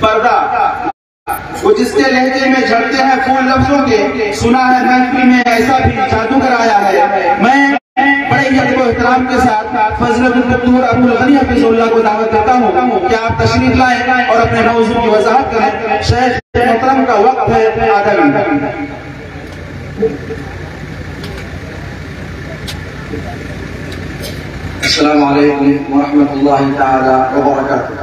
پردہ وہ جس کے لہجے میں جھڑتے ہیں پھول لفظوں کے، سنا ہے محفل میں ایسا بھی جادوگر آیا ہے۔ میں بڑے ادب و احترام کے ساتھ فضل الدکتور عبدالغنی حفظ اللہ کو دعوت دیتا ہوں کہ آپ تشریف لائیں اور اپنے موضوع کی وضاحت کریں۔ شیخ محترم کا وقت ہے آدھا گھنٹہ۔ السلام علیکم ورحمۃ اللہ تعالی وبرکاتہ۔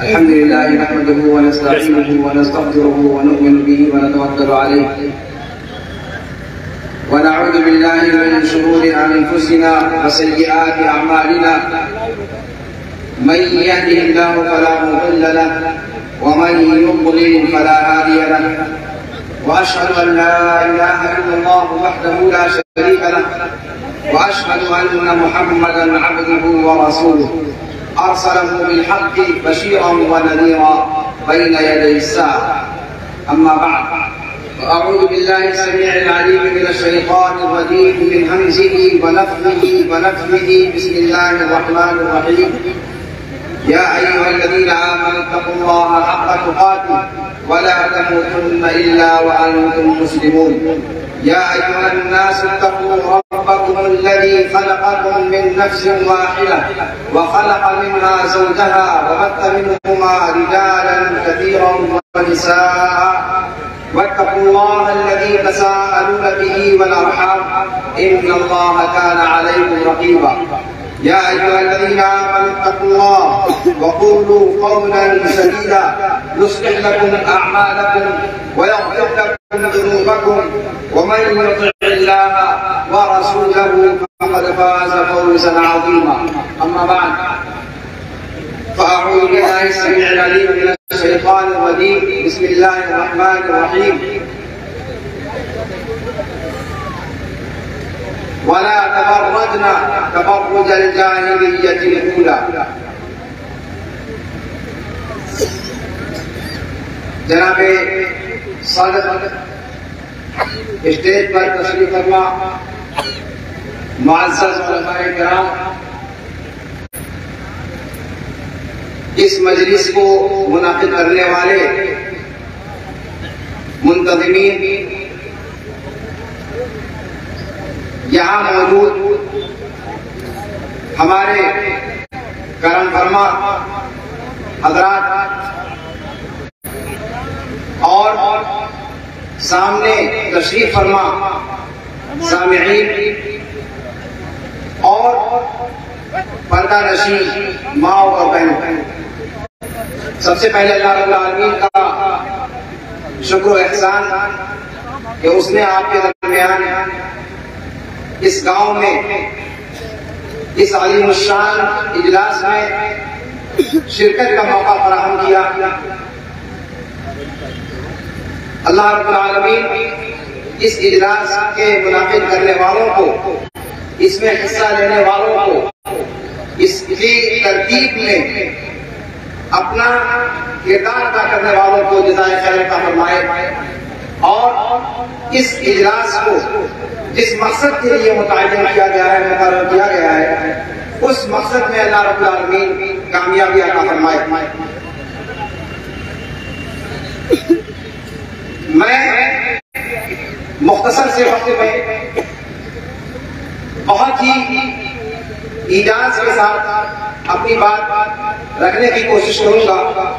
الحمد لله نحمده ونستعينه ونستغفره ونؤمن به ونتوكل عليه ونعوذ بالله من شرور أنفسنا وسيئات أعمالنا من يهده الله فلا مضل له ومن يضلل فلا هادي له وأشهد أن لا إله إلا الله وحده لا شريك له وأشهد أن محمدا عبده ورسوله أرسله بالحق بشيرا ونذيرا بين يدي الساعة. أما بعد فأعوذ بالله السميع العليم من الشيطان الرجيم من همزه ونفخه ونفثه. بسم الله الرحمن الرحيم. يا أيها الذين آمنوا اتقوا الله حق تقاته ولا تموتن إلا وأنتم مسلمون. يا أيها الناس اتقوا ربكم الذي خلقكم من نفس واحدة وخلق منها زوجها وبث منهما رجالا كثيرا ونساء واتقوا الله الذي تساءلون به والأرحام إن الله كان عليكم رقيبا. يا أيها الذين آمنوا اتقوا الله وقولوا قولا سديدا يصلح لكم أعمالكم ويغفر لكم ذنوبكم ومن يطع الله ورسوله فقد فاز فوزا عظيما. أما بعد فأعوذ بالله السميع العليم من الشيطان الرجيم. بسم الله الرحمن الرحيم. ولا تبرجنا تبرج الجاهلية الأولى. جناب صادق اسٹیج پر تشریف فرما معزز علماء کرام، اس مجلس کو منعقد کرنے والے منتظمین، یہاں موجود ہمارے کرم فرما حضرات اور سامنے تشریف فرما سامعین اور پردہ نشین ماں اور بہنوں، سب سے پہلے اللہ رب العالمین کا شکر و احسان کہ اس نے آپ کے درمیان اس گاؤں میں اس عظیم الشان اجلاس میں شرکت کا موقع فراہم کیا۔ اللہ رب العالمین اس اجلاس کے منعقد کرنے والوں کو، اس میں حصہ لینے والوں کو، اس کی ترتیب میں اپنا کردار ادا کرنے والوں کو جزائے خیر عطا فرمائے، اور اس اجلاس کو جس مقصد کے لیے متعین کیا گیا ہے، مقرر کیا گیا ہے، اس مقصد میں اللہ رب العالمین کامیابی عطا فرمائے۔ میں مختصر سے وقت میں بہت ہی ایجاز کے ساتھ اپنی بات رکھنے کی کوشش کروں گا۔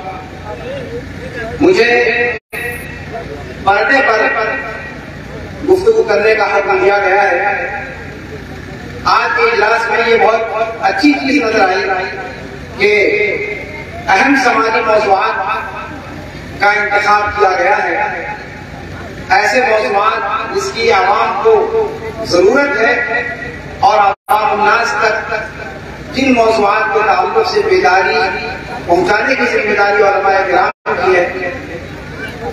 مجھے پردے پر گفتگو کرنے کا حق دیا گیا ہے۔ آج کے اجلاس میں یہ بہت اچھی چیز نظر آئی کہ اہم سماجی موضوعات کا انتخاب کیا گیا ہے، ایسے موضوعات جس کی عوام کو ضرورت ہے اور عوام الناس تک جن موضوعات کے تعلق سے بیداری پہنچانے کی ذمہ داری علماء کرام کی ہے،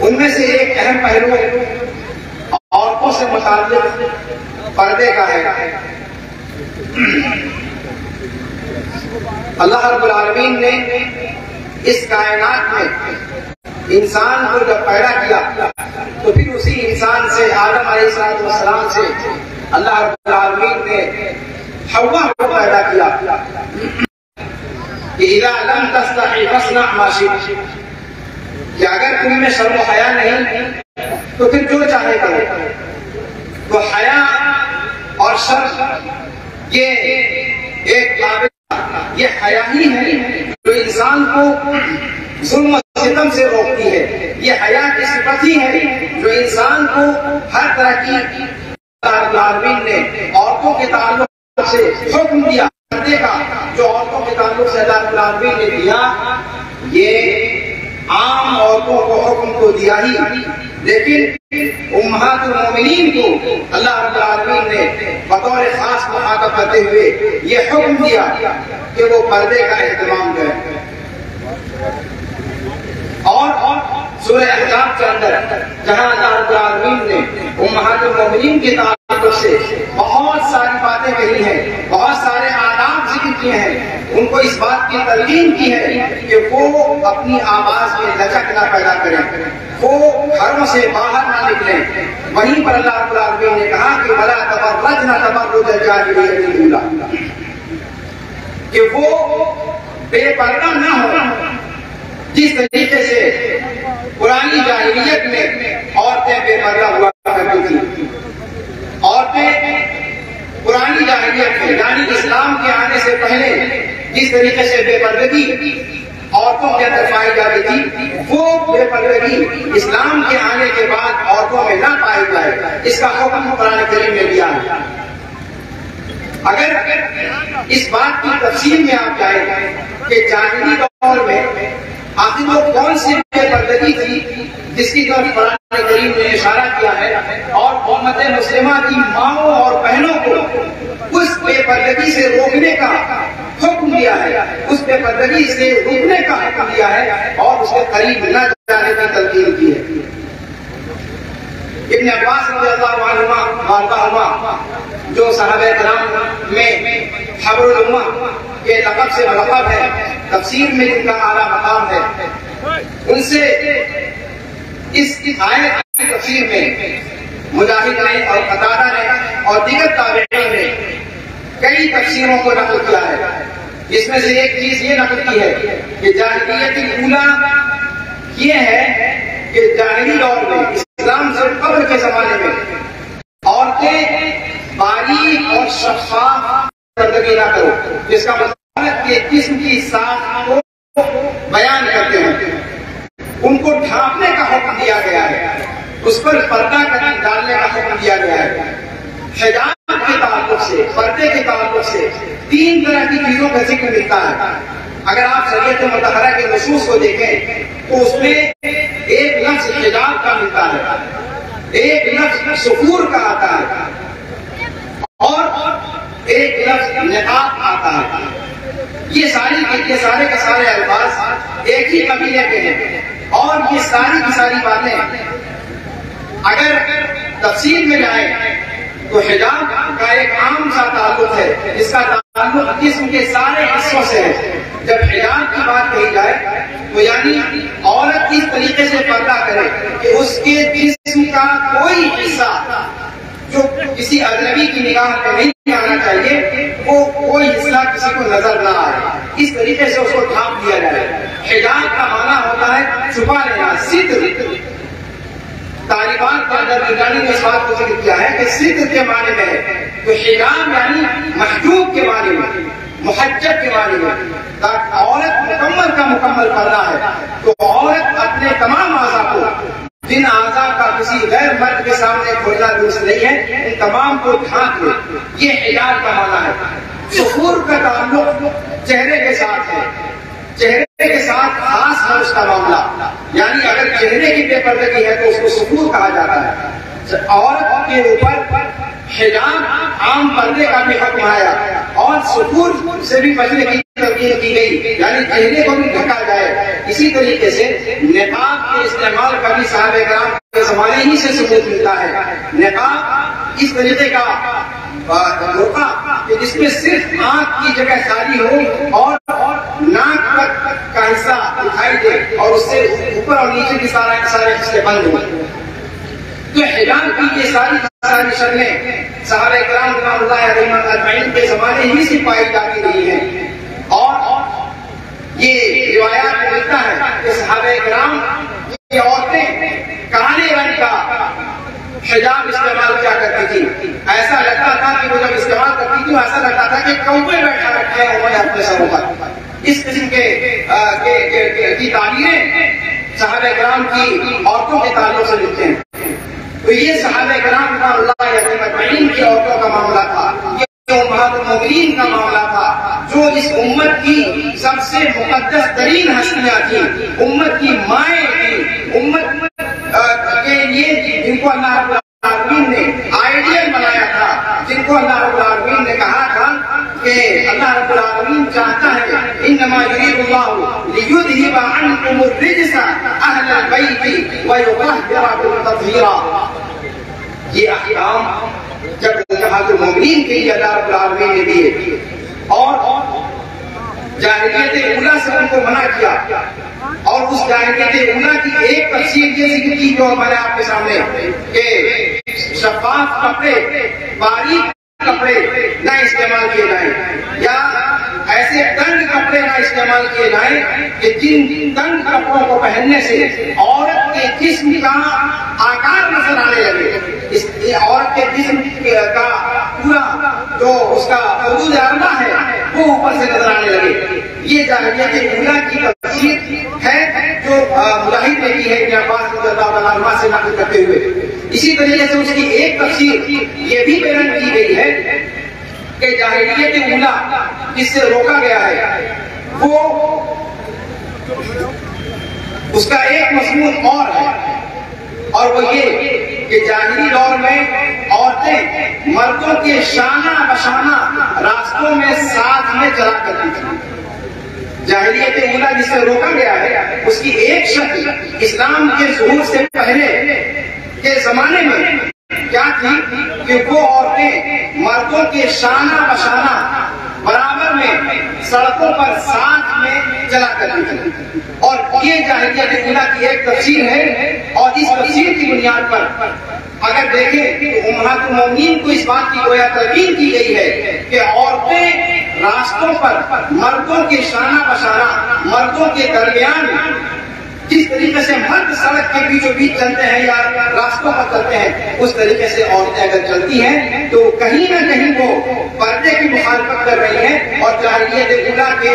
ان میں سے ایک اہم پہلو عورتوں سے متعلق پردے کا ہے۔ اللہ رب العالمین نے اس کائنات میں انسان کو جب پیدا کیا تو پھر اسی انسان سے آدم علیہ السلام سے اللہ رب العالمین نے حوا کو پیدا کیا کہ اذا لم تستحی فاصنع ما شئت، کہ اگر تم میں شرم و حیا نہیں تو پھر جو چاہے کرو۔ تو حیا اور شرم یہ ایک یہ حیا ہی ہے جو انسان کو ظلم و ستم سے روکتی ہے، یہ حیا کی صفت ہی ہے جو انسان کو ہر طرح کی اللہ رب العالمین نے عورتوں کے تعلق سے حکم دیا پردے کا، جو عورتوں کے تعلق سے اللہ رب العالمین نے دیا، یہ عام عورتوں کو حکم تو دیا ہی، لیکن امہات المومنین کو اللہ رب العالمین نے بطور خاص مخاطب کرتے ہوئے یہ حکم دیا کہ وہ پردے کا اہتمام کریں۔ اور سورہ احزاب کے اندر جہاں اللہ رب العالمین نے امہات المومنین کے تعلق سے بہت ساری باتیں کہی ہیں، بہت سارے آداب ذکر کیے ہیں، ان کو اس بات کی تلقین کی ہے کہ وہ اپنی آواز میں لچک نہ پیدا کریں، وہ گھروں سے باہر نہ نکلیں۔ وہیں پر اللہ رب العالمین نے کہا کہ وَلَا تَبَرَّجْنَ تَبَرُّجَ الْجَاهِلِيَّةِ الْأُولَىٰ، کہ وہ بے پردہ نہ ہو جس طریقے سے پرانی جاہلیت میں عورتیں بے پردہ ہوا کرتی تھیں۔ عورتیں پرانی جاہلیت میں یعنی اسلام کے آنے سے پہلے جس طریقے سے بے پردگی عورتوں کے اندر پائی جاتی تھی، وہ بے پردگی اسلام کے آنے کے بعد عورتوں میں نہ پائی جائے، اس کا حکم قرآن کریم نے دیا ہے۔ اگر اس بات کی تفصیل میں آپ جائیں کہ جاہلی دور میں آخر وہ کون سی بے پردگی تھی جس کی طرف قرآن کریم نے اشارہ کیا ہے، اور امت مسلمہ کی ماؤں اور بہنوں کو اس بے پردگی سے روکنے کا حکم دیا ہے، اس بے پردگی سے روکنے کا حکم دیا ہے، اور اس کے قریب نہ جانے کی تلقین کی ہے۔ ابن عباس رضی اللہ عنہما جو صحابہ کرام میں حبر الامہ کے لقب سے ملقب ہے، تفسیر میں جن کا اعلیٰ مقام ہے، ان سے اس آیت کی تفسیر میں مجاہد نے اور قتادہ نے اور دیگر تابعین نے کئی تفسیروں کو نقل کیا ہے۔ اس میں سے ایک چیز یہ نقل کی ہے کہ جاہلیت الاولیٰ یہ ہے کہ جاہلی دور میں اسلام سے قبل کے زمانے میں عورتیں باریک اور شفاف پردگی نہ کرو، جس کا مطلب کہ جسم کی ساخت کو بیان کرتے ہیں، ان کو ڈھانپنے کا حکم دیا گیا ہے، اس پر پردہ ڈالنے کا حکم دیا گیا ہے۔ حجاب کے تعلق سے، پردے کے تعلق سے تین طرح کی چیزوں کا ذکر ملتا ہے۔ اگر آپ شریعت مطہرہ کے نصوص کو دیکھیں تو اس میں ایک لفظ حجاب کا ملتا ہے، ایک لفظ سفور کا آتا ہے، اور ایک لفظ نقاب آتا ہے۔ یہ سارے کے سارے الفاظ ایک ہی قبیلے کے ہیں، اور یہ ساری کی ساری باتیں اگر تفصیل میں جائیں تو حجاب کا ایک عام سا تعلق ہے، جس کا تعلق جسم کے سارے حصوں سے ہے۔ جب حجاب کی بات کہی جائے تو یعنی عورت اس طریقے سے پردہ کرے کہ اس کے جسم کا کوئی حصہ جو کسی اجنبی کی نگاہ میں نہیں آنا چاہیے، وہ کوئی حصہ کسی کو نظر نہ آئے، اس طریقے سے اس کو ڈھانپ دیا جائے۔ حجاب کا معنی ہوتا ہے چھپا لینا، ستر۔ طالبان کے اندر بریلوی نے اس بات کو ذکر کیا ہے کہ ستر کے معنی میں ہے، تو حجاب یعنی محجوب کے معنی میں، محجب کے معنی میں، تاکہ عورت مکمل کا مکمل پردہ ہے، تو عورت اپنے تمام اعضاء کو، جن اعضاء کا کسی غیر مرد کے سامنے کھولنا درست نہیں ہے، ان تمام کو ڈھانپ لے، یہ حجاب کا معنی ہے۔ سفور کا تعلق چہرے کے ساتھ ہے، چہرے کے ساتھ خاص ہے اس کا معاملہ، یعنی اگر چہرے کی بے پردگی ہے تو اس کو سفور کہا جاتا ہے۔ عورت کے اوپر حجاب عام پردے کا بھی حکم آیا، اور سفور سے بھی بچنے کی تلقین کی گئی، یعنی چہرے کو بھی ڈھکا جائے۔ اسی طریقے سے نقاب کے استعمال کا بھی صحابہ کرام کے زمانے ہی سے ثبوت ملتا ہے۔ نقاب اس طریقے کا برقع کہ جس میں صرف آنکھ کی جگہ خالی ہو اور ناک تک کا حصہ دکھائی دے، اور اس سے اوپر اور نیچے کی سارے حصے بند ہو۔ تو حجاب کی یہ ساری شکلیں صحابہ کرام رضوان اللہ علیہم اجمعین کے زمانے ہی سے پائی جاتی رہی ہیں، اور یہ روایات میں ملتا ہے کہ صحابہ کرام یہ عورتیں کالے رنگ کا حجاب استعمال کیا کرتی تھی. ایسا لگتا تھا کہ وہ جب استعمال کرتی تھی ایسا لگتا تھا کہ کوے بیٹھا رکھے ہیں انہوں نے اپنے سروں پر. اس قسم کی تعبیریں صحابہ کرام کی عورتوں کے تعلق سے لکھتے ہیں. تو یہ صحابہ کرام رضوان اللہ علیہم اجمعین کی عورتوں کا معاملہ تھا، یہ امہات المومنین کا معاملہ تھا، جو اس امت کی سب سے مقدس ترین ہستیاں تھیں، امت کی مائیں تھیں، امت کے لیے جن کو اللہ رب العالمین نے آئیڈیل بنایا تھا، جن کو اللہ رب العالمین نے کہا تھا کہ اللہ رب العالمین چاہتا ہے انما یرید اللہ لیذھب عنکم الرجس اہل البیت ویطہرکم تطہیرا. یہ احکام جب امہات المومنین کے لیے اللہ رب العالمین نے دیے اور جاہلیت اولیٰ سے ان کو منع کیا، اور اس جاہلیت اولیٰ کی ایک تفسیر یہ ذکر کی جو میں نے آپ کے سامنے کہ شفاف کپڑے، باریک کپڑے نہ استعمال کیے جائیں، یا ایسے تنگ کپڑے نہ استعمال کیے جائیں کہ جن تنگ کپڑوں کو پہننے سے عورت کے جسم کا آکار نظر آنے لگے، عورت کے جسم کا پورا جو اس کا حدود اربع ہے وہ اوپر سے نظر آنے لگے. یہ جاہلیت اولیٰ کی تفسیر ہے جو مجاہد نے کی ہے ابن عباس رضی اللہ عنہ سے نقل کرتے ہوئے. اسی طریقے سے اس کی ایک تفسیر یہ بھی بیان کی گئی ہے کہ جاہلیت اولیٰ جس سے روکا گیا ہے وہ اس کا ایک مضمون اور ہے، اور وہ یہ کہ جاہلی دور میں عورتیں مردوں کے شانہ بشانہ راستوں میں ساتھ میں چلا کرتی تھیں. جاہلیت اولیٰ جس سے روکا گیا ہے اس کی ایک شکل اسلام کے ظہور سے پہلے کے زمانے میں کیا تھی کہ وہ عورتیں مردوں کے شانہ بشانہ برابر میں سڑکوں پر ساتھ میں چلا کرتی تھیں. اور یہ جاہلیت اولیٰ کی ایک تفسیر ہے، اور اس تفسیر کی بنیاد پر اگر دیکھیں تو امہات المومنین کو اس بات کی گویا تلقین کی گئی ہے کہ عورتیں راستوں پر مردوں کے شانہ بشانہ، مردوں کے درمیان جس طریقے سے مرد سڑک کے بیچوں بیچ چلتے ہیں یا راستوں پر چلتے ہیں اس طریقے سے عورتیں اگر چلتی ہیں تو کہیں نہ کہیں وہ پردے کی مخالفت کر رہی ہیں اور جاہلیت اولیٰ کے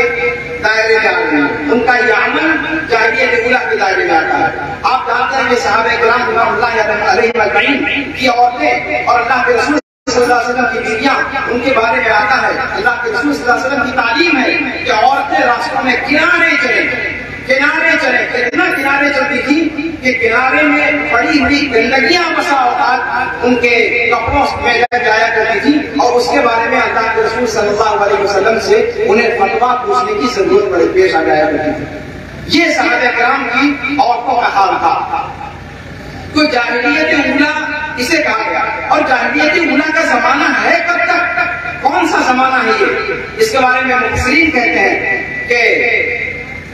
دائرے میں آ رہی ہیں. ان کا یہ عمل جاہلیت اولیٰ کے دائرے میں آتا ہے. آپ جانتے ہیں کہ صحابہ کرام رضوان اللہ علیہم اجمعین کی عورتیں اور اللہ کے رسول صلی اللہ علیہ وسلم کی بیویاں ان کے بارے میں آتا ہے، اللہ کے رسول صلی اللہ علیہ وسلم کی تعلیم ہے کہ عورتیں راستوں میں کنارے چلیں، کنارے چلیں. اتنا کنارے چلتی تھی کہ کنارے میں پڑی ہوئی گندگیاں بسا اوقات ان کے کپڑوں میں لگ جایا کرتی تھی، اور اس کے بارے میں اللہ کے رسول صلی اللہ علیہ وسلم سے انہیں فتویٰ پوچھنے کی ضرورت پیش آ جایا کرتی تھی. یہ صحابہ کرام کی عورتوں کا حال تھا. تو جاہلیت اولیٰ اسے کہا گیا. اور جاہلیت اولیٰ کا زمانہ ہے کب تک، کون سا زمانہ ہے یہ؟ اس کے بارے میں مفسرین کہتے ہیں کہ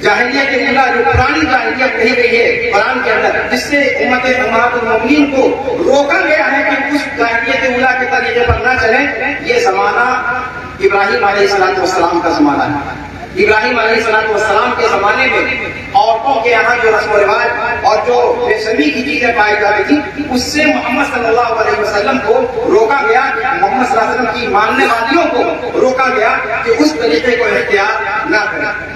جاہلیت اولیٰ جو پرانی جاہلیت کہی گئی ہے قرآن کے اندر، جس سے امہات المومنین کو روکا گیا ہے کہ اس جاہلیت اولیٰ کے طریقے پر نہ چلیں، یہ زمانہ ابراہیم علیہ السلام کا زمانہ ہے. ابراہیم علیہ السلام کے زمانے میں عورتوں کے یہاں جو رسم و رواج اور جو بے شرمی کی چیزیں پائی جاتی تھی اس سے محمد صلی اللہ علیہ وسلم کو روکا گیا، محمد صلی اللہ علیہ وسلم کی ماننے والیوں کو روکا گیا کہ اس طریقے کو اختیار نہ کریں.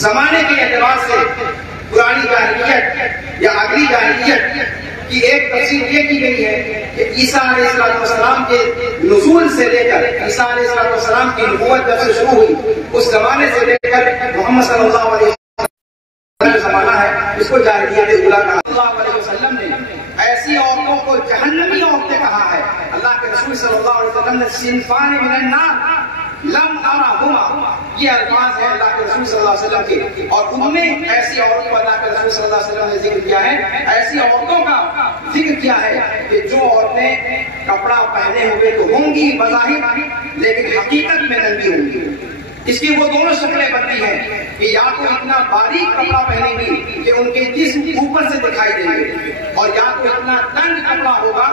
زمانے کے اعتبار سے پرانی جاہلیت یا اگلی جاہلیت کی ایک تفسیر یہ کی گئی ہے کہ عیسیٰ علیہ السلام کے نزول سے لے کر عیسیٰ علیہ السلام کی نبوت جب سے شروع ہوئی اس زمانے سے لے کر محمد صلی اللہ علیہ وسلم زمانہ ہے اس کو جاہلیت اولیٰ کہا. اللہ علیہ وسلم نے ایسی عورتوں کو جہنمی عورتیں کہا ہے. اللہ کے رسول صلی اللہ علیہ وسلم نے صنفان من النار لم ارہما، یہ الفاظ ہیں اللہ کے رسول صلی اللہ علیہ وسلم کے، اور انہوں نے ایسی عورتوں کو اللہ کے رسول صلی اللہ علیہ وسلم نے ذکر کیا ہے، ایسی عورتوں کا ذکر کیا ہے کہ جو عورتیں کپڑا پہنے ہوئے تو ہوں گی بظاہر لیکن حقیقت میں ننگی ہوں گی. اس کی وہ دونوں شکلیں بنتی ہیں کہ یا تو اتنا باریک کپڑا پہنیں گی کہ ان کے جسم اوپر سے دکھائی دیں گے، اور یا تو اتنا تنگ کپڑا ہوگا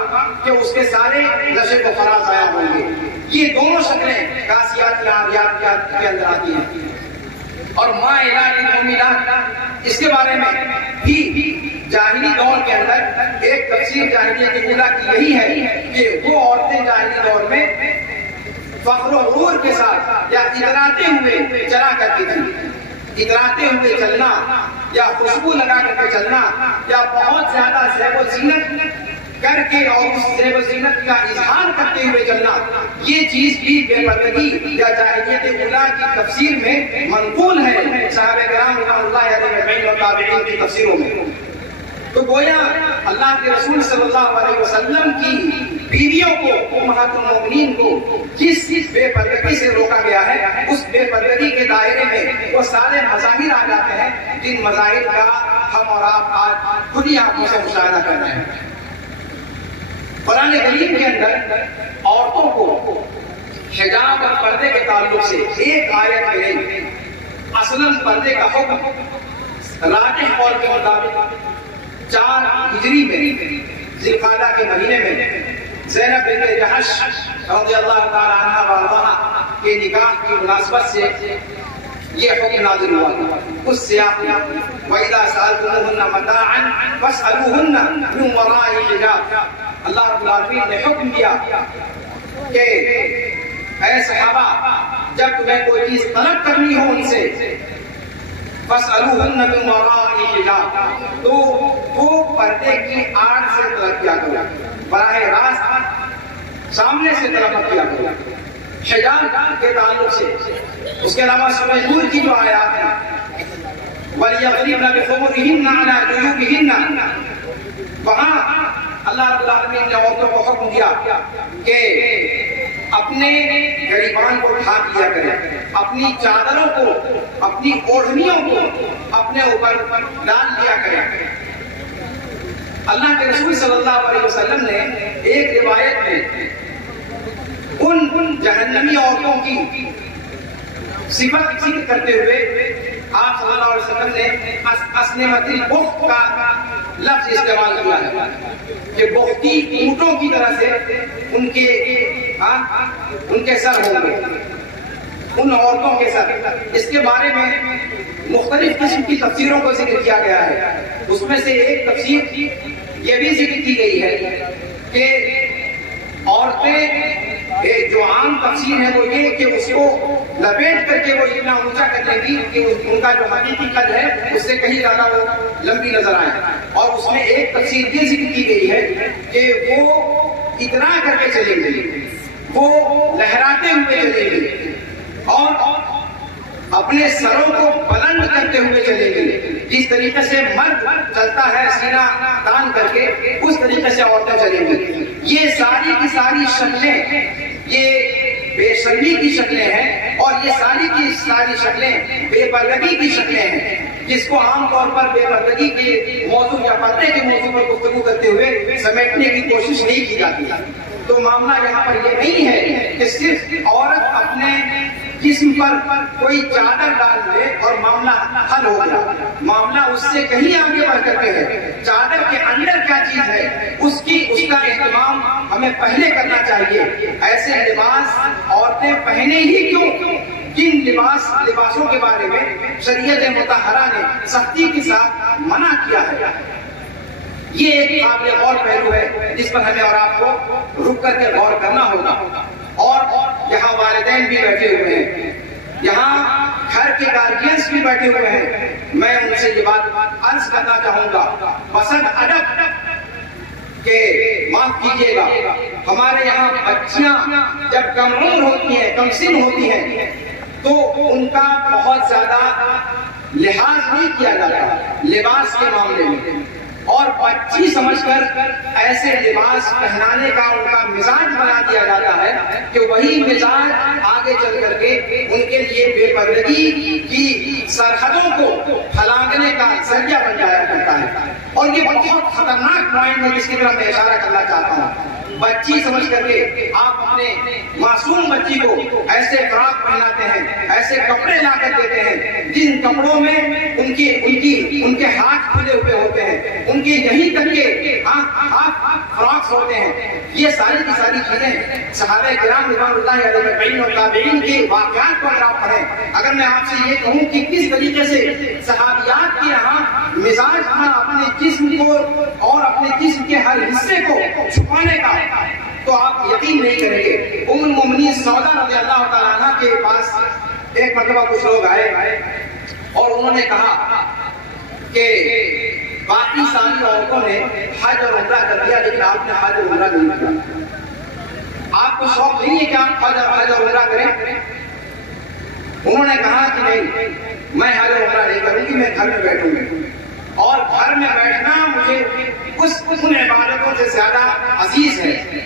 کہ اس کے سارے نشے و فراز ضائع ہوں گے۔ یہ دونوں شکلیں کاسیات یا عاریات کے اندر آتی ہیں۔ اور مائلات للمومنات، اس کے بارے میں بھی جاہلی دور کے اندر ایک تفسیر جاہلیہ کے اولیاء کی یہی ہے کہ وہ عورتیں جاہلی دور میں فخر و غرور کے ساتھ یا اتراتے ہوئے چلا کرتی تھی۔ اتراتے ہوئے چلنا یا خوشبو لگا کر کے چلنا یا بہت زیادہ زیب و زینت کر کے اور اس زیب و زینت کا اظہار کرتے ہوئے چلنا، یہ چیز بھی بے پردگی یا جاہلیت اولیاء کی تفسیر میں منقول ہے صحابہ کرام رضوان اللہ علیہم اور تابعین کی تفسیروں میں۔ تو گویا اللہ کے رسول صلی اللہ علیہ وسلم کی بیویوں کو، امہات المؤمنین کو جس بے پردگی سے روکا گیا ہے، اس بے پردگی کے دائرے میں وہ سارے مظاہر آ جاتے ہیں جن مظاہر کا ہم اور آپ آج کھلی آنکھوں سے مشاہدہ کر رہے ہیں۔ قرآن کریم کے اندر عورتوں کو حجاب اور پردے کے تعلق سے ایک آیت میں اصلاً پردے کا حکم راجح قول کے مطابق 4 ہجری میں ذی القعدہ کے مہینے میں زینب بنت جحش رضی اللہ تعالی عنہا وارضاہا کے نکاح کی مناسبت سے یہ حکم نازل ہوا۔ اس سیاق میں وَإِذَا سَأَلْتُمُوهُنَّ مَتَاعًا فَاسْأَلُوهُنَّ مِنْ وَرَاءِ حِجَابٍ، اللہ رب العالمین نے حکم دیا کہ اے صحابہ جب تمہیں کوئی چیز طلب کرنی ہو ان سے فَاسْأَلُوهُنَّ مِنْ وَرَاءِ حِجَابٍ، تو وہ پردے کی آڑ سے طلب کیا کرو، براہ راست سامنے سے طلب کیا کرو۔ حجاب کے تعلق سے اس کے علاوہ سورہ نور کی جو آیات ہیں وَلْيَضْرِبْنَ بِخُمُرِهِنَّ عَلَىٰ جُيُوبِهِنَّ، وہاں اللہ رب العالمین نے عورتوں کو حکم دیا کہ اپنے گریبان کو ڈھانپ لیا کریں، اپنی چادروں کو، اپنی اوڑھنیوں کو اپنے اوپر ڈال لیا کریں۔ اللہ کے رسول صلی اللہ علیہ وسلم نے ایک روایت میں ان جہنمی عورتوں کی صفت ذکر کرتے ہوئے آپ صلی اللہ علیہ وسلم نے اسنمۃ البخت کا لفظ استعمال کیا ہے کہ بختی اونٹوں کی طرح سے ان کے سر ہوں گے، ان عورتوں کے سر۔ اس کے بارے میں مختلف قسم کی تفسیروں کو ذکر کیا گیا ہے۔ اس میں سے ایک تفسیر یہ بھی ذکر کی گئی ہے کہ عورتیں جو عام تفسیر ہے وہ یہ کہ اس کو لپیٹ کر کے وہ اتنا اونچا کر لیں گی کہ ان کا جو حقیقی قد ہے اس سے کہیں زیادہ وہ لمبی نظر آئے۔ اور اس میں ایک تفسیر یہ ذکر کی گئی ہے کہ وہ اتنا کر کے چلیں گے، وہ لہراتے ہوئے چلیں گے اور اپنے سروں کو بلند کرتے ہوئے چلیں گے۔ جس طریقے سے مرد چلتا ہے سینہ تان کر کے، اس طریقے سے عورتیں چلیں گی۔ یہ ساری کی ساری شکلیں یہ بے شرمی کی شکلیں ہیں، اور یہ ساری کی ساری شکلیں بے پردگی کی شکلیں ہیں، جس کو عام طور پر بے پردگی کے موضوع یا پردے کے موضوع پر گفتگو کرتے ہوئے سمیٹنے کی کوشش نہیں کی جاتی۔ تو معاملہ یہاں پر یہ نہیں ہے کہ صرف عورت اپنے جسم پر کوئی چادر ڈال دے اور معاملہ حل ہو گیا۔ معاملہ اس سے کہیں آگے بڑھ کر کے ہے۔ چادر کے اندر کیا چیز ہے اس کا اہتمام ہمیں پہلے کرنا چاہیے۔ ایسے لباس عورتیں پہنے ہی کیوں جن لباسوں کے بارے میں شریعت مطہرہ نے سختی کے ساتھ منع کیا ہے۔ یہ ایک قابل غور پہلو ہے جس پر ہمیں اور آپ کو رک کر کے غور کرنا ہوگا۔ اور یہاں والدین بھی بیٹھے ہوئے ہیں، یہاں گھر کے گارڈینس بھی بیٹھے ہوئے ہیں۔ میں ان سے یہ بات عرض کرنا چاہوں گا بسد ادب کہ معاف کیجیے گا، ہمارے یہاں بچیاں جب کم عمر ہوتی ہیں، کم سن ہوتی ہیں، تو ان کا بہت زیادہ لحاظ نہیں کیا جاتا لباس کے معاملے میں، اور بچی سمجھ کر ایسے لباس پہنانے کا ان کا مزاج بنا دیا جاتا ہے کہ وہی مزاج آگے چل کر کے ان کے لیے بے پردگی کی سرحدوں کو پھلانگنے کا ذریعہ بن جایا کرتا ہے۔ اور یہ بہت خطرناک پوائنٹ ہے جس کی طرف میں اشارہ کرنا چاہتا ہوں۔ بچی سمجھ کر کے آپ اپنے معصوم بچی کو ایسے فراق پہناتے ہیں، ایسے ایسے کپڑے لا کر دیتے ہیں جن کپڑوں میں ان کے ہاتھ کھلے ہوئے ہوتے ہیں، ان کے یہیں تک کے ہاتھ فراکس ہوتے ہیں. یہ ساری کی ساری چیزیں صحابہ کرام رضوان اللہ علیہ اجمعین اور تابعین کے واقعات کو اگر آپ پڑھیں، اگر میں آپ سے یہ کہوں کہ کس طریقے سے صحابیات کے یہاں مزاج تھا اپنے جسم کو اور اپنے جسم کے ہر حصے کو چھپانے کا، تو آپ یقین نہیں کریں گے. ام المومنین سودا رضی اللہ تعالیٰ عنہ کے پاس ایک مرتبہ کچھ لوگ آئے اور انہوں نے کہا کہ باقی ساری عورتوں نے حج اور عمرہ کر دیا لیکن آپ نے حج اور عمرہ نہیں کیا. آپ کو شوق نہیں ہے کہ آپ حج اور عمرہ کریں؟ انہوں نے کہا کہ نہیں، میں حج اور عمرہ نہیں کروں گی، میں گھر میں بیٹھوں گی. اور گھر میں بیٹھنا مجھے ان عبادتوں سے زیادہ عزیز ہے.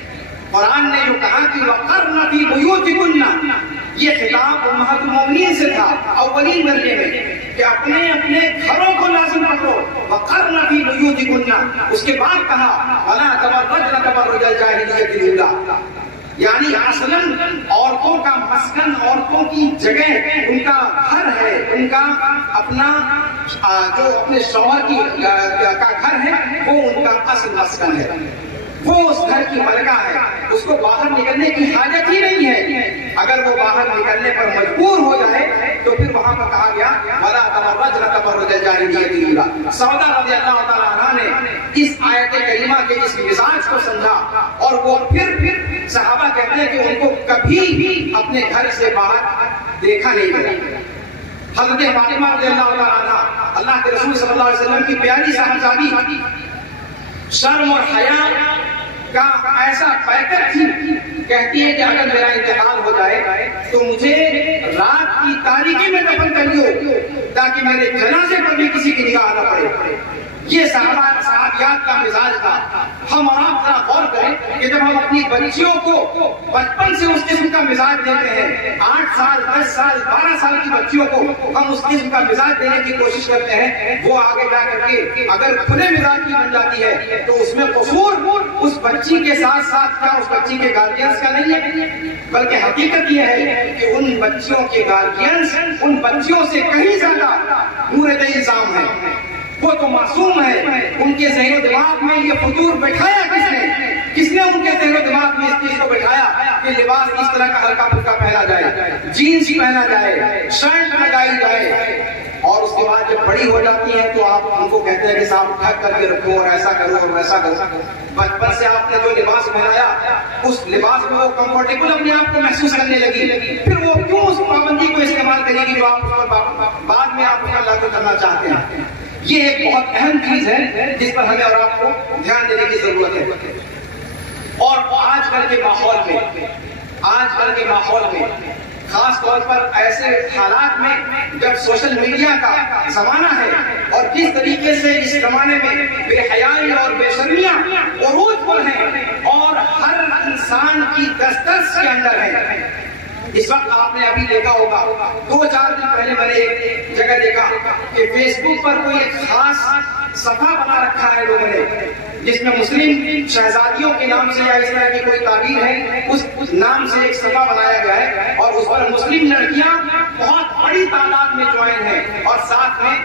قرآن نے جو کہا کہ وَقَرْنَ فِي بُيُوتِكُنَّ، یہ خطاب امہات المومنین سے تھا اولین درجے میں کہ اپنے اپنے گھروں کو لازم پکڑو. وَقَرْنَ فِي بُيُوتِكُنَّ، اس کے بعد کہا وَلَا تَبَرَّجْنَ تَبَرُّجَ الْجَاهِلِيَّةِ الْأُولَىٰ، یعنی اصلاً عورتوں کا مسکن، عورتوں کی جگہ، ان کا گھر ہے، ان کا اپنا جو اپنے شوہر کا گھر ہے وہ ان کا اصل مسکن ہے، وہ اس گھر کی ملکہ ہے. اس کو باہر نکلنے کی حاجت ہی نہیں ہے. اگر وہ باہر نکلنے پر مجبور ہو جائے تو پھر وہاں پر کہا گیا وَلَا تَبَرَّجْنَ تَبَرُّجَ الْجَاهِلِيَّةِ الْأُولَىٰ. سودا رضی اللہ تعالیٰ عنہ نے اس آیت کریمہ کے اس مزاج کو سمجھا اور وہ پھر صحابہ کہتے ہیں کہ ان کو کبھی بھی اپنے گھر سے باہر دیکھا نہیں گیا. حضرت فاطمہ رضی اللہ تعالیٰ عنہ اللہ کے رسول صلی اللہ علیہ وسلم کی پیاری صاحبزادی، شرم اور حیا کا ایسا پیکر تھی، کہتی ہے کہ اگر میرا انتقال ہو جائے تو مجھے رات کی تاریکی میں دفن کریو تاکہ میرے جنازے پر بھی کسی کی نگاہ نہ پڑے. یہ صحابیات کا مزاج تھا. ہم اور آپ ذرا غور کریں کہ جب ہم اپنی بچیوں کو بچپن سے اس قسم کا مزاج دیتے ہیں، 8 سال 10 سال 12 سال کی بچیوں کو ہم اس قسم کا مزاج دینے کی کوشش کرتے ہیں، وہ آگے جا کر کے اگر کھلے مزاج کی بن جاتی ہے تو اس میں قصور اس بچی کے ساتھ ساتھ کیا اس بچی کے گارڈینس کا نہیں ہے، بلکہ حقیقت یہ ہے کہ ان بچیوں کے گارڈینس ان بچیوں سے کہیں زیادہ مورد الزام ہے. وہ تو معصوم ہے. ان کے ذہن و دماغ میں یہ فطور بٹھایا کس نے ان کے ذہن و دماغ میں اس چیز کو بٹھایا کہ لباس اس طرح کا ہلکا پھلکا پہنا جائے، جینس پہنا جائے، شرٹ لگائی جائے، اور اس کے بعد جب بڑی ہو جاتی ہیں تو آپ ان کو کہتے ہیں کہ صاحب ڈھک کر کے رکھو اور ایسا کرو اور ویسا کرو. بچپن سے آپ نے جو لباس پہنایا اس لباس میں وہ کمفرٹیبل اپنے آپ کو محسوس کرنے لگی، پھر وہ کیوں اس پابندی کو استعمال کرے گی جو آپ بعد میں آپ کو لاگو کرنا چاہتے ہیں. یہ ایک بہت اہم چیز ہے جس پر ہمیں اور آپ کو دھیان دینے کی ضرورت ہے. اور آج کل کے ماحول میں خاص طور پر ایسے حالات میں جب سوشل میڈیا کا زمانہ ہے اور جس طریقے سے اس زمانے میں بے حیائی اور بے شرمیاں عروج پر ہیں اور ہر انسان کی دسترس کے اندر ہے. اس وقت آپ نے ابھی دیکھا ہوگا 2-4 دن پہلے میں نے ایک جگہ دیکھا کہ فیس بک پر کوئی ایک خاص صفحہ بنا رکھا ہے لوگوں نے جس میں مسلم شہزادیوں کے نام سے یا اس طرح کی کوئی تعبیر ہے اس نام سے ایک صفحہ بنایا گیا ہے اور اس پر مسلم لڑکیاں بہت بڑی تعداد میں جوائن ہیں اور ساتھ میں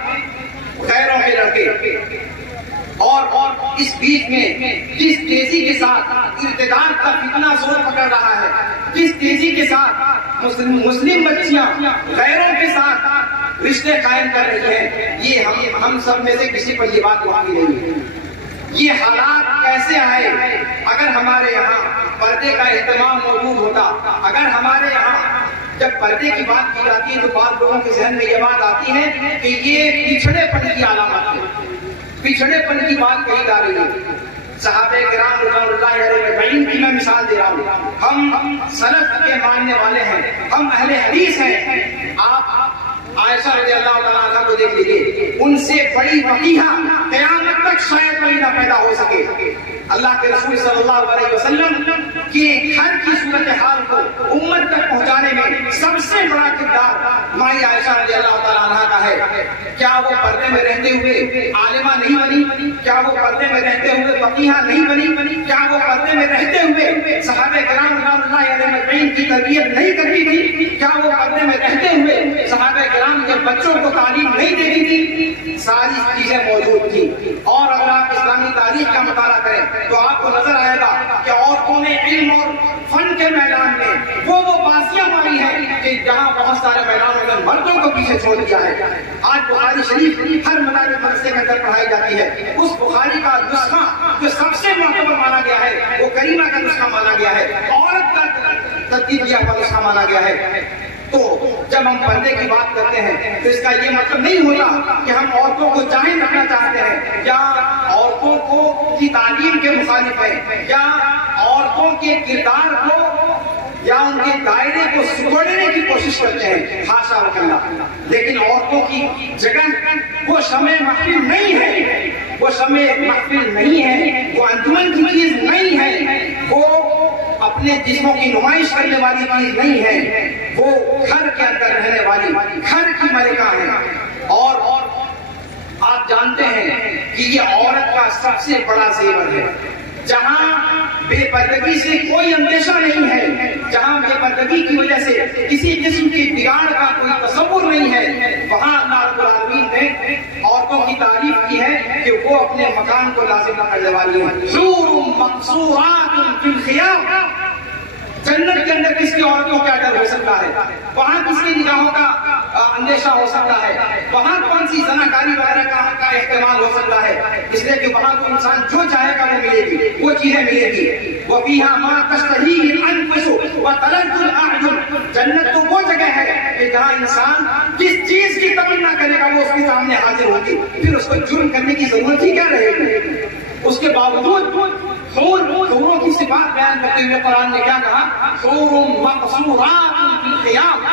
غیروں کے لڑکے. اور اس بیچ میں جس تیزی کے ساتھ ارتداد کا فتنہ زور پکڑ رہا ہے، جس تیزی کے ساتھ مسلم بچیاں غیروں کے ساتھ رشتے قائم کر رہی ہیں، یہ ہم سب میں سے کسی پر یہ بات واقعی نہیں ہے. یہ حالات کیسے آئے؟ اگر ہمارے یہاں پردے کا اہتمام موجود ہوتا، اگر ہمارے یہاں جب پردے کی بات کی جاتی ہے تو بعض لوگوں کے ذہن میں یہ بات آتی ہے کہ یہ پچھڑے پن کی علامت ہے، پچھڑے پن کی بات کہی جا رہی ہے. صحابہ کرام رضوان اللہ علیہ اجمعین کی میں مثال دے رہا ہوں. ہم سلف کے ماننے والے ہیں، ہم اہل حدیث ہیں. آپ عائشہ رضی اللہ تعالیٰ عنہ کو دیکھ لیجیے، ان سے بڑی فقیہہ قیامت تک شاید کوئی نہ پیدا ہو سکے. اللہ کے رسول صلی اللہ علیہ وسلم کے گھر کی صورتحال کو امت تک پہنچانے میں سب سے بڑا کردار مائی عائشہ رضی اللہ تعالیٰ عنہ کا ہے. کیا وہ پردے میں رہتے ہوئے عالمہ نہیں بنی؟ کیا وہ پردے میں رہتے ہوئے فقیہہ نہیں بنی؟ کیا وہ پردے میں رہتے ہوئے صحابہ کرام رضوان اللہ علیہ اجمعین کی تربیت نہیں کرتی تھی؟ کیا وہ پردے میں رہتے ہوئے بچوں کو تعلیم نہیں دینی تھی، ساری چیزیں موجود تھی. اور اگر آپ اسلامی تاریخ کا مطالعہ کریں تو آپ کو نظر آئے گا کہ عورتوں نے علم اور فن کے میدان میں وہ بازیاں ماری ہیں کہ جہاں بہت سارے میدانوں میں مردوں کو پیچھے چھوڑ دیا ہے. آج بخاری شریف ہر مدرسے کے اندر پڑھائی جاتی ہے. اس بخاری کا نسخہ جو سب سے معتبر مانا گیا ہے وہ کریمہ کا نسخہ مانا گیا ہے، عورت کا ترتیب دیا ہوا نسخہ مانا گیا ہے. تو جب ہم پردے کی بات کرتے ہیں تو اس کا یہ مطلب نہیں ہوتا کہ ہم عورتوں کو جاہل رکھنا چاہتے ہیں یا عورتوں کو کی تعلیم کے مخالف ہیں یا عورتوں کے کردار کو یا ان کے دائرے کو سکڑنے کی کوشش کرتے ہیں، حاشا وکلا. لیکن عورتوں کی جگہ وہ شمع محفل نہیں ہے، وہ شمع محفل نہیں ہے، وہ انجمن کی چیز نہیں ہے، وہ اپنے جسموں کی نمائش کرنے والی چیز نہیں ہے، وہ گھر کے اندر رہنے والی گھر کی ملکہ ہے. اور آپ جانتے ہیں کہ یہ عورت کا سب سے بڑا زیور ہے. جہاں بے پردگی سے کوئی اندیشہ نہیں ہے، جہاں بے پردگی کی وجہ سے کسی قسم کی بگاڑ کا کوئی تصور نہیں ہے، وہاں اللہ رب العالمین نے عورتوں کی تعریف کی ہے کہ وہ اپنے مکان کو لازم نہ کرنے والی ہیں. حور مقصورات فی الخیام. جنت کے اندر کس کی عورتوں کا ڈر ہو سکتا ہے؟ وہاں کس کی نگاہوں کا اندیشہ ہو سکتا ہے؟ وہاں کون سی زناکاری وغیرہ کا احتمال ہو سکتا ہے؟ اس لیے کہ وہاں تو انسان جو چاہے گا وہ ملے گی، وہ چیزیں ملے گی. وَفِيهَا مَا تَشْتَهِيهِ الْأَنفُسُ وَتَلَذُّ الْأَعْيُنُ. جنت تو وہ جگہ ہے کہ جہاں انسان جس چیز کی تمنا کرے گا وہ اس کے سامنے حاضر ہوگی، پھر اس کو جرم کرنے کی ضرورت ہی کیا رہے گی. اس کے باوجود حوروں کی صفات بیان کرتے ہوئے قرآن نے کیا کہا؟ حور مقصورات فی الخیام.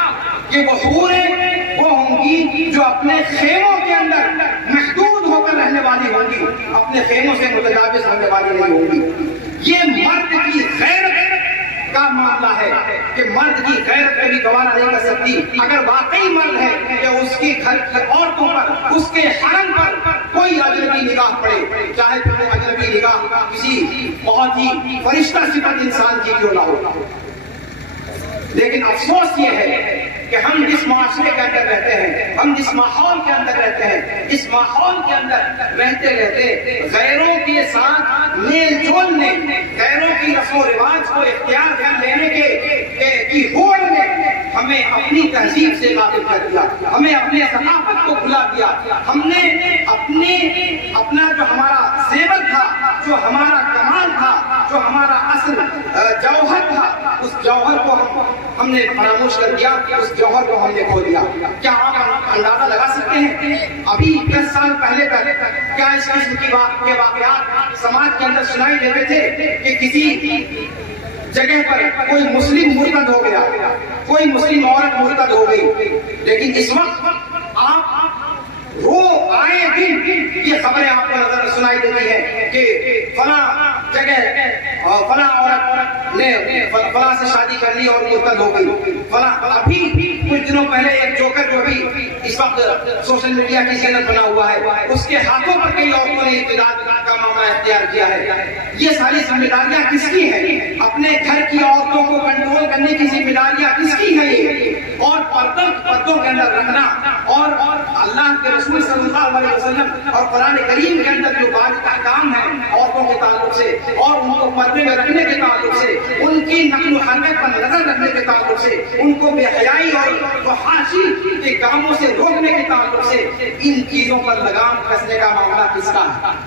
یہ وہ حوریں وہ ہوں گی جو اپنے خیموں کے اندر محدود ہو کر رہنے والی ہوں گی، اپنے خیموں سے متجاوز ہونے والی نہیں ہوں گی. یہ مرد کی غیرت کا معاملہ ہے کہ مرد کی غیرت کبھی گوارا نہیں کر سکتی. اگر واقعی مرد ہے کہ اس کے گھر کی عورتوں پر، اس کے حرم پر کوئی اجنبی نگاہ پڑے، چاہے پھر وہ اجنبی نگاہ کسی بہت ہی فرشتہ صفت انسان کی کیوں نہ ہو. لیکن افسوس یہ ہے کہ ہم جس معاشرے کے اندر رہتے ہیں، ہم جس ماحول کے اندر رہتے ہیں، اس ماحول کے اندر رہتے رہتے غیروں کے ساتھ میل جولنے، غیروں کی رسم و رواج کو اختیار کر لینے کی ہوڑ نے ہمیں اپنی تہذیب سے غافل کر دیا، ہمیں اپنے ثقافت کو بھلا دیا. ہم نے اپنا جو ہمارا زیور تھا، جو ہمارا کمال تھا، جو ہمارا اصل جوہر تھا، اس جوہر کو ہم نے فراموش کر دیا، اس جوہر کو ہم نے کھو دیا. کیا آپ اندازہ لگا سکتے ہیں ابھی 10 سال پہلے تک کیا اس قسم کے واقعات سماج کے اندر سنائی دیتے تھے کہ کسی جگہ پر کوئی مسلم مرتد ہو گیا، کوئی مسلم عورت مرتد ہو گئی. لیکن اس وقت آپ وہ آئے دن یہ خبریں آپ کو نظر سنائی دیتی ہے کہ فلاں جگہ فلاں عورت نے فلاں سے شادی کر لی اور مرتد ہو گئی. ابھی کچھ دنوں پہلے ایک جوکر جو بھی اس وقت سوشل میڈیا کی زینت بنا ہوا ہے، اس کے ہاتھوں پر کئی عورتوں نے ارتداد کا معاملہ اختیار کیا ہے. یہ ساری ذمہ داریاں کس کی ہیں؟ اپنے گھر کی عورتوں کو کنٹرول کرنے کی ذمہ داریاں کس کی ہیں یہ؟ اور پردوں کے اندر رکھنا اور اللہ کے رسول صلی اللہ علیہ وسلم اور قرآن کریم کے اندر جو بات کا کام ہے عورتوں کے تعلق سے اور ان کو پردے میں رکھنے کے تعلق سے، ان کی نقل و حرکت پر نظر رکھنے کے تعلق سے، ان کو بے حیائی اور فحاشی کے کاموں سے روکنے کے تعلق سے، ان چیزوں پر لگام کسنے کا معاملہ کس کا ہے؟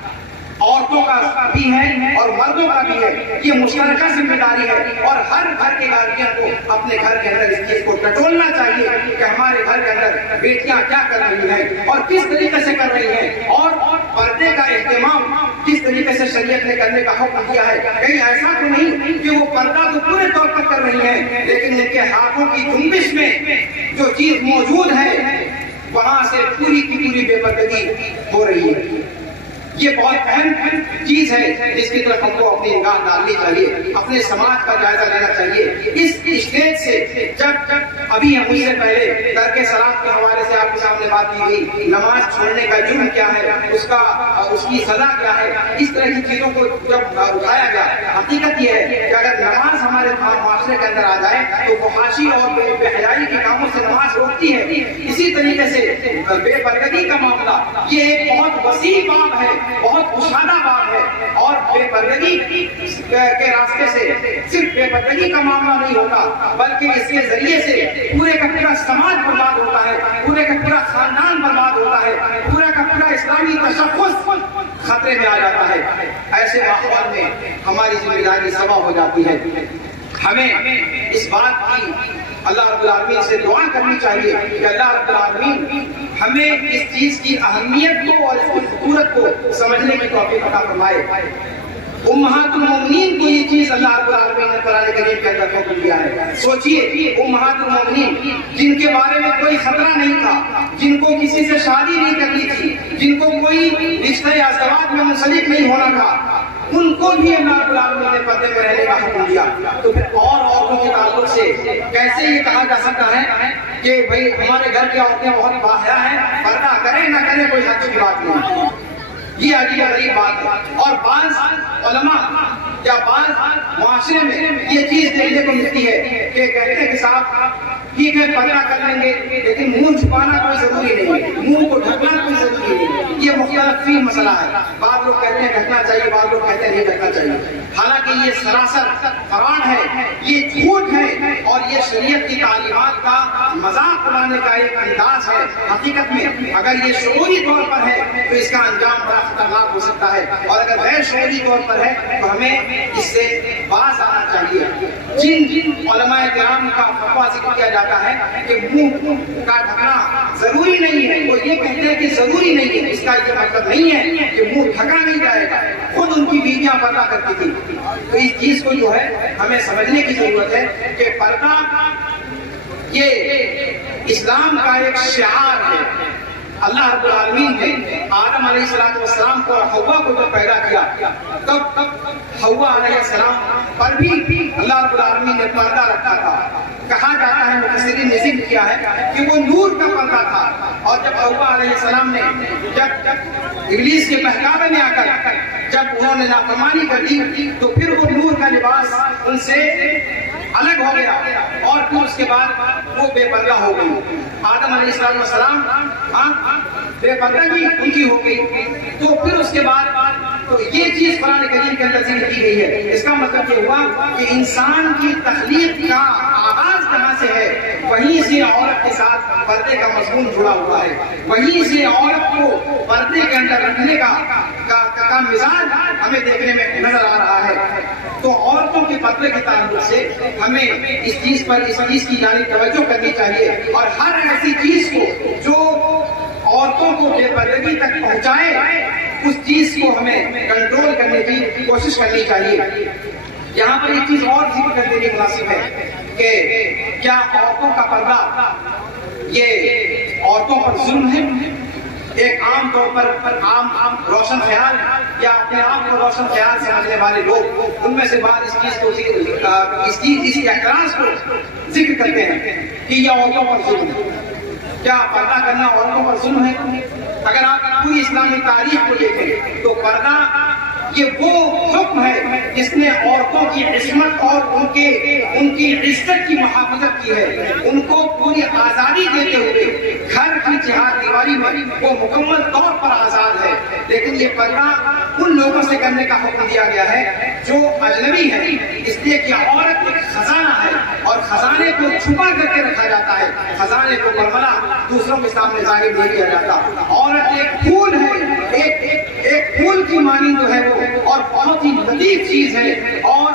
عورتوں کا بھی ہے اور مردوں کا بھی ہے. یہ مشترکہ ذمہ داری ہے اور ہر گھر کے گارڈین کو اپنے گھر کے اندر اس چیز کو ٹٹولنا چاہیے کہ ہمارے گھر کے اندر بیٹیاں کیا کر رہی ہیں اور کس طریقے سے کر رہی ہیں، اور پردے کا اہتمام کس طریقے سے شریعت نے کرنے کا حکم دیا ہے. کہیں ایسا تو نہیں کہ وہ پردہ تو پورے طور پر کر رہی ہیں لیکن ان کے ہاتھوں کی جنبش میں جو چیز موجود ہے وہاں سے پوری کی پوری بے پردگی ہو رہی ہے. یہ بہت اہم چیز ہے جس کی طرف ہم کو اپنی نگاہ ڈالنی چاہیے، اپنے سماج کا جائزہ لینا چاہیے۔ اس اسٹیج سے جب ابھی ہم سے پہلے ترک صلاۃ کے حوالے سے آپ کے سامنے بات کی گئی، نماز چھوڑنے کا جرم کیا ہے، اس کی سزا کیا ہے، اس طرح کی چیزوں کو جب اٹھایا گیا، حقیقت یہ ہے کہ اگر نماز ہمارے معاشرے کے اندر آ جائے تو فحاشی اور بے حیائی کے کاموں سے نماز روکتی ہے۔ اسی طریقے سے بے پردگی کا معاملہ یہ ایک بہت وسیع باب ہے، بہت کشادہ باب ہے، اور بے پردگی کے راستے سے صرف بے پردگی کا معاملہ نہیں ہوتا بلکہ اس کے ذریعے سے پورے کا پورا سماج برباد ہوتا ہے، پورے کا پورا خاندان برباد ہوتا ہے، پورا کا پورا اسلامی تشخص خطرے میں آ جاتا ہے۔ ایسے ماحول میں ہماری ذمہ داری سوا ہو جاتی ہے۔ ہمیں اس بات کی اللہ رب العالمین سے دعا کرنی چاہیے کہ اللہ رب العالمین ہمیں اس چیز کی اہمیت کو اور اس کی خطورت کو سمجھنے کی توفیق عطا فرمائے۔ امہات المومنین کو یہ چیز اللہ رب العالمین نے قرآن کریم کے اندر حکم دیا ہے۔ سوچئے امہات المومنین جن کے بارے میں کوئی خطرہ نہیں تھا، جن کو کسی سے شادی نہیں کرنی تھی، جن کو کوئی رشتہ یا ازدواج میں منسلک نہیں ہونا تھا، ان کو بھی اللہ رب العالمین نے پردے میں رہنے کا حکم دیا۔ تو پھر اور عورتوں کے تعلق سے کیسے یہ کہا جا سکتا ہے کہ بھئی ہمارے گھر کی عورتیں بہت باحیا ہیں، پردہ کریں نہ کریں کوئی حد کی بات نہیں؟ یہ عجیب غریب بات ہے۔ اور بعض علماء یا بعض معاشرے میں یہ چیز دیکھنے کو ملتی ہے کہ کہتے ہیں کہ صاحب ٹھیک ہے پردہ کر لیں گے لیکن منہ چھپانا کوئی ضروری نہیں ہے، منہ کو ڈھکنا کوئی ضروری نہیں ہے۔ یہ مختلف فی مسئلہ ہے، بعض لوگ کہتے ہیں ڈھکنا چاہیے، بعض لوگ کہتے ہیں نہیں ڈھکنا چاہیے۔ حالانکہ یہ سراسر فراڈ ہے، یہ جھوٹ ہے، اور یہ شریعت کی تعلیمات کا مذاق اڑانے کا ایک انداز ہے۔ حقیقت میں اگر یہ شعوری طور پر ہے تو اس کا انجام بڑا خطرناک ہو سکتا ہے، اور اگر غیر شعوری طور پر ہے تو ہمیں اس سے باز آنا چاہیے۔ جن علماء کرام کا فتویٰ ذکر کیا جاتا ہے کہ منہ کا ڈھکنا ضروری نہیں ہے، وہ یہ کہتے ہیں کہ ضروری نہیں ہے، اس کا یہ مطلب نہیں ہے کہ منہ ڈھکا نہیں جائے گا۔ خود ان کی بیویاں پردہ کرتی تھی۔ تو اس چیز کو جو ہے ہمیں سمجھنے کی ضرورت ہے کہ پردہ یہ اسلام کا ایک شعار ہے۔ اللہ رب العالمین نے آدم علیہ السلام کو اور حوا کو جب پیدا کیا تب حوا علیہ السلام پر بھی اللہ رب العالمین نے پردہ رکھا تھا۔ کہا جاتا ہے، مفسرین نے ذکر کیا ہے کہ وہ نور کا پردہ تھا، اور جب حوا علیہ السلام نے جب ابلیس کے بہکاوے میں آ کر جب انہوں نے نافرمانی کر دی تو پھر وہ نور کا لباس ان سے الگ ہو گیا، اور پھر اس کے بعد وہ بے پردہ ہو گئی۔ آدم علیہ السلام بے پردگی ان کی ہو گئی، تو پھر اس کے بعد تو یہ چیز قرآن کریم کے اندر ذکر کی گئی ہے۔ اس کا مطلب یہ ہوا کہ انسان کی تخلیق کا آغاز کہاں سے ہے، وہیں سے عورت کے ساتھ پردے کا مضمون جڑا ہوا ہے، وہیں سے عورت کو پردے کے اندر رکھنے کا مزاج ہمیں دیکھنے میں نظر آ رہا ہے۔ تو عورتوں کے پردے کے تعلق سے ہمیں اس چیز کی جانب توجہ کرنی چاہیے، اور ہر ایسی چیز کو جو عورتوں کو بے پردگی تک پہنچائے اس چیز کو ہمیں کنٹرول کرنے کی کوشش کرنی چاہیے۔ یہاں پر ایک چیز اور ذکر کر دینی مناسب ہے کہ کیا عورتوں کا پردہ یہ عورتوں پر ظلم ہے؟ ایک عام طور پر عام روشن خیال یا اپنے آپ کو روشن خیال سمجھنے والے لوگ ان میں سے بعض اس چیز کو اس اعتراض کو ذکر کرتے ہیں کہ یہ عورتوں پر ظلم ہے۔ کیا پردہ کرنا عورتوں پر ظلم ہے؟ اگر آپ پوری اسلامی تاریخ کو دیکھیں تو پردہ یہ وہ حکم ہے جس نے عورتوں کی عصمت اور ان کی عزت کی محافظت کی ہے، ان کو پوری آزادی دیتے ہوئے گھر کی چہار دیواری میں وہ مکمل طور پر آزاد ہے۔ لیکن یہ پردہ ان لوگوں سے کرنے کا حکم دیا گیا ہے جو اجنبی ہے، اس لیے کہ عورت ایک خزانہ ہے اور خزانے کو چھپا کر کے رکھا جاتا ہے، خزانے کو برملا دوسروں کے سامنے ظاہر نہیں کیا جاتا۔ عورت ایک پھول ہے، ایک پھول کی مانند جو ہے وہ، اور بہت ہی لطیف چیز ہے، اور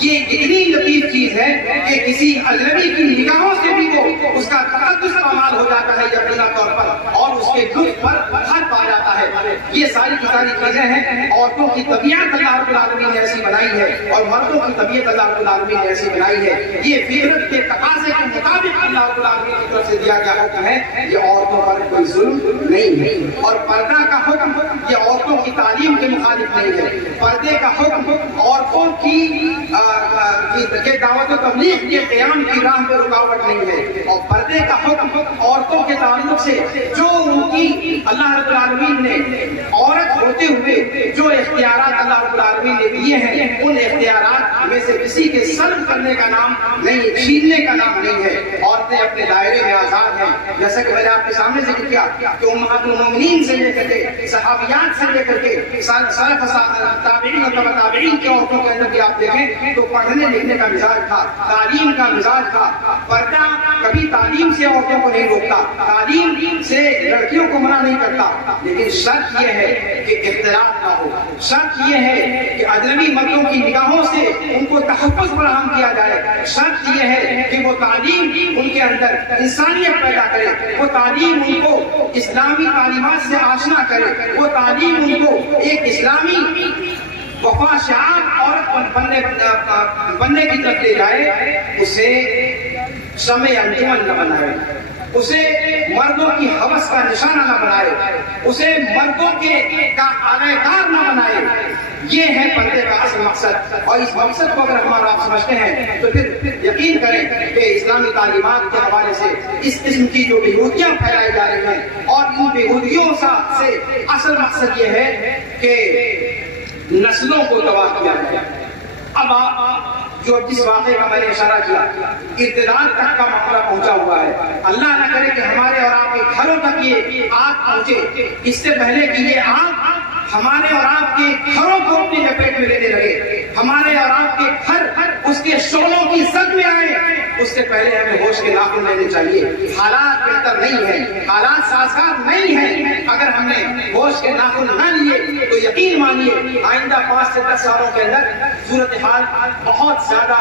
یہ اتنی لطیف چیز ہے کہ کسی اجنبی کی نگاہوں سے بھی وہ اس کا تقدس پامال ہو جاتا ہے یقینا طور پر، اور اس کے لطف پر حد پا جاتا ہے۔ یہ ساری کی ساری چیزیں ہیں. عورتوں کی طبیعت اللہ رب العالمین نے ایسی بنائی ہے اور مردوں کی طبیعت اللہ رب العالمین نے ایسی بنائی ہے. یہ فطرت کے تقاضے کے مطابق اللہ رب العالمین کی طرف سے دیا گیا حکم ہے. یہ عورتوں پر کوئی ظلم نہیں ہے. اور پردہ کا حکم یہ عورتوں کی تعلیم کے مخالف نہیں ہے. پردے کا حکم عورتوں کی دعوت و تبلیغ کے قیام کی راہ میں رکاوٹ نہیں ہے. اور پردے کا حکم عورتوں کے تعلق سے جو ان کی اللہ رب العالمین نے عورت ہوتے ہوئے جو اختیارات اللہ رب العالمین نے دیے ہیں ان اختیارات میں سے کسی کے سلب کرنے کا نام نہیں, چھیننے کا نام نہیں ہے. عورتیں اپنے دائرے میں آزاد ہیں. جیسا کہ میں نے آپ کے سامنے ذکر کیا کہ امہات المومنین سے لے کر کے صحابیات سے لے کر کے سلف تابعین اور تبع تابعین کی عورتوں کے اندر بھی آپ دیکھیں تو پڑھنے لکھنے کا مزاج تھا, تعلیم کا مزاج تھا. پردہ کبھی تعلیم سے عورتوں کو نہیں روکتا, تعلیم سے لڑکیوں کو منع نہیں کرتا, لیکن شرط یہ ہے کہ اختلاط نہ ہو. شرط یہ ہے کہ اجنبی مردوں کی نگاہوں سے ان کو تحفظ فراہم کیا جائے. شرط یہ ہے کہ وہ تعلیم ان کے اندر انسانیت پیدا کرے, وہ تعلیم ان کو اسلامی تعلیمات سے آشنا کرے, وہ تعلیم ان کو ایک اسلامی وفا شعار عورت بننے کی طرف لے جائے. اسے شمع انجمن نہ بنائے, اسے مردوں کی ہوس کا نشانہ نہ بنائے, اسے مردوں کا اعلی کار نہ بنائے. یہ ہے پردے کا اصل مقصد. اور اس مقصد کو اگر ہمارا آپ سمجھتے ہیں تو پھر یقین کریں کہ اسلامی تعلیمات کے حوالے سے اس قسم کی جو بےہودیاں پھیلائی جا رہی ہیں اور ان بےہودیوں سے اصل مقصد یہ ہے کہ نسلوں کو تباہ کیا جائے. اب آپ جو جس واقعے کا میں نے اشارہ کیا ارتداد تک کا معاملہ پہنچا ہوا ہے, اللہ نہ کرے کہ ہمارے اور آپ کے گھروں تک یہ آگ پہنچے. اس سے پہلے کہ یہ آگ ہمارے اور آپ کے گھروں کو اپنی لپیٹ میں لینے لگے, ہمارے اور آپ کے گھر اس کے شعلوں کی زد میں آئے, اس سے پہلے ہمیں ہوش کے ناخن لینے چاہیے. حالات بہتر نہیں ہیں, حالات سازگار نہیں ہیں. اگر ہم نے ہوش کے ناخن نہ لیے تو یقین مانیے آئندہ 5 سے 10 سالوں کے اندر صورتحال بہت زیادہ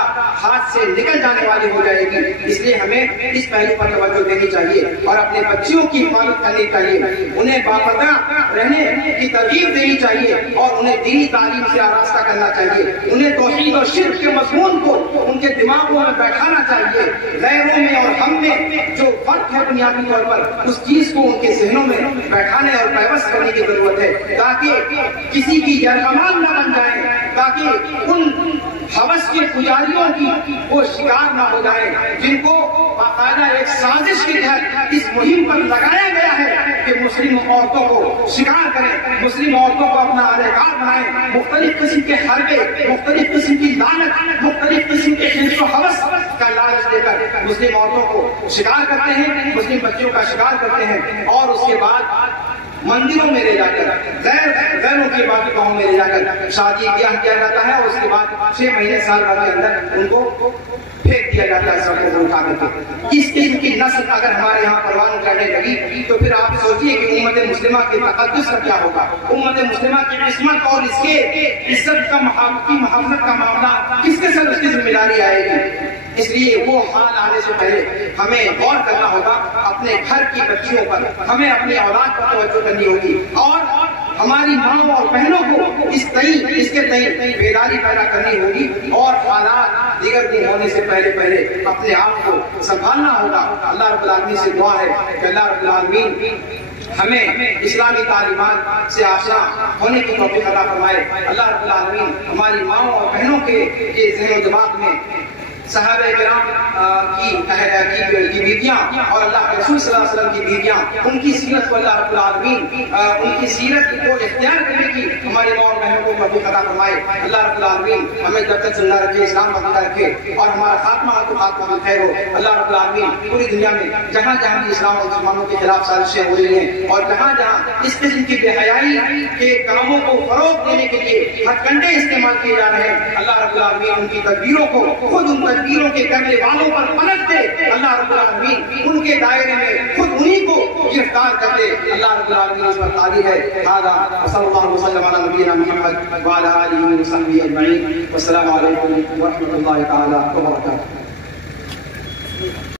ہاتھ سے نکل جانے والی ہو جائے گی. اس لیے ہمیں اس پہلو پر توجہ دینی چاہیے اور اپنے بچیوں کی حفاظت کرنی چاہیے, انہیں باپردہ رہنے کی ترغیب دینی چاہیے اور انہیں دینی تعلیم سے آراستہ کرنا چاہیے. انہیں توحید اور شرک کے مضمون کو ان کے دماغوں میں بیٹھانا چاہیے. غیروں میں اور ہم میں جو فرق ہے بنیادی طور پر اس چیز کو ان کے ذہنوں میں بیٹھانے اور پیوست کرنے کی ضرورت ہے تاکہ کسی کی یرغمال نہ بن جائیں, تاکہ ان ہوس کے پجاریوں کی وہ شکار نہ ہو جائیں جن کو باقاعدہ ایک سازش کے تحت اس مہم پر لگایا گیا ہے کہ مسلم عورتوں کو شکار کریں, مسلم عورتوں کو اپنا اہلکار بنائیں. مختلف قسم کے حربے, مختلف قسم کی لعنت, مختلف قسم کے حرص و ہوس کا لالچ دے کر مسلم عورتوں کو شکار کرتے ہیں, مسلم بچوں کا شکار کرتے ہیں اور اس کے بعد مندروں میں لے جا کر غیروں کی عبادتوں میں لے جا کر شادی بیاہ کیا جاتا ہے اور اس کے بعد 6 مہینے سال بھر کے اندر ان کو پھینک دیا جاتا ہے سڑکوں پر اٹھا کر کے. اس قسم کی نسل اگر ہمارے یہاں پروان چڑھنے لگی تو پھر آپ سوچیے کہ امت مسلمہ کے تقدس کا کیا ہوگا, امت مسلمہ کی عصمت اور اس کے عزت کی محافظت کا معاملہ کس کے سر اس کی ذمہ داری آئے گی. اس لیے وہ حال آنے سے پہلے ہمیں غور کرنا ہوگا اپنے گھر کی بچیوں پر, ہمیں اپنی اولاد پر توجہ کرنی ہوگی اور ہماری ماں اور بہنوں کو اس کے تئیں بیداری پیدا کرنی ہوگی اور حالات دیگر دن ہونے سے پہلے اپنے آپ کو سنبھالنا ہوگا. اللہ رب العالمین سے دعا ہے کہ اللہ رب العالمین ہمیں اسلامی تعلیمات سے آشنا ہونے کی توفیق عطا فرمائے. اللہ رب العالمین ہماری ماں اور بہنوں کے ذہن و دماغ میں صحابہ کرام کی بیویاں اور اللہ کے رسول صلی اللہ علیہ وسلم کی بیویاں, ان کی سیرت کو اللہ رب العالمین ان کی سیرت کو اختیار کرنے کی ہمارے ماں اور بہنوں کو توفیق عطا فرمائے. اللہ رب العالمین ہمیں جب تک زندہ رکھے, اسلام بندہ رکھے اور ہمارا خاتمہ خیر ہو. اللہ رب العالمین پوری دنیا میں جہاں جہاں بھی اسلام اور مسلمانوں کے خلاف سازشیں ہو رہی ہیں اور جہاں جہاں اس قسم کی بے حیائی کے کاموں کو فروغ دینے کے لیے ہتھ کنڈے استعمال کیے جا رہے ہیں, اللہ رب العالمین ان کی تدبیروں کو خود ان تدبیروں کے کرنے والوں پر پلٹ دے. اللہ رب العالمین ان کے دائرے میں خود انہی کو گرفتار کر دے. اللہ رب العالمین اس پر قادر ہے. هذا صلی اللہ وسلم علی نبینا محمد وعلی آلہ وصحبہ اجمعین. والسلام علیکم ورحمۃ اللہ تعالی وبرکاتہ.